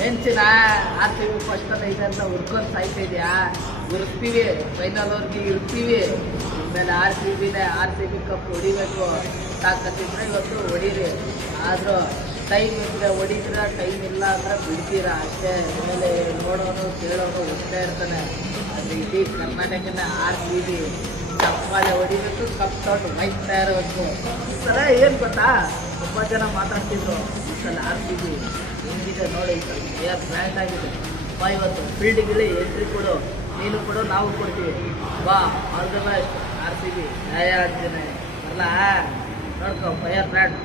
ಹೆಂಚಿನ R C B first ಇದೆ ಅಂತ ಹುಡ್ಕೊಂಡು ಸಾಯ್ತಾ ಇದೆಯಾ? ಇರ್ತೀವಿ, ಫೈನಲ್ ಅವ್ರಿಗೆ ಇರ್ತೀವಿ. ಆಮೇಲೆ ಆರ್ ಸಿ ಬಿ ಕಪ್ ಹೊಡಿಬೇಕು ತಾಕತ್ತಿದ್ರೆ ಇವತ್ತು ಹೊಡೀರಿ. ಆದರೂ ಟೈಮ್ ಇದ್ರೆ ಹೊಡಿತೀರ, ಟೈಮ್ ಇಲ್ಲ ಅಂದ್ರೆ ಬಿಡ್ತೀರಾ ಅಷ್ಟೇ. ಆಮೇಲೆ ನೋಡೋನು ಕೇಳೋನು ಹೋಗ್ತಾ ಇರ್ತಾನೆ. ಅದು ಇಡೀ ಕರ್ನಾಟಕನ ಆರ್ ಸಿ ಬಿ ಕಪ್ಪಾಲೆ ಹೊಡಿಬೇಕು, ಕಪ್ ತೊಗೊಂಡು ಮೈಸ್ತಾ ಇರಬೇಕು. ಈ ಸಲ ಏನು ಗೊತ್ತಾ, ತುಂಬ ಜನ ಮಾತಾಡ್ತಿದ್ರು ಈ ಸಲ ಆರ್ ಸಿ ಬಿ ಹೆಂಗಿದೆ ನೋಡಿ, ಈ ಸಲ ಏರ್ ಬ್ರ್ಯಾಂಡ್ ಆಗಿದೆ. ಬಾ ಇವತ್ತು ಫೀಲ್ಡಿಗೆ ಎಂಟ್ರಿ ಕೊಡು, ನೀನು ಕೊಡು, ನಾವು ಕೊಡ್ತೀವಿ. ಬಾ, all the best R C B. ಜಯ ಆಂಜನೇಯ ಅಲ್ಲ, ನೋಡ್ಕೊ ಫೈರ್ ಬ್ರ್ಯಾಂಡ್.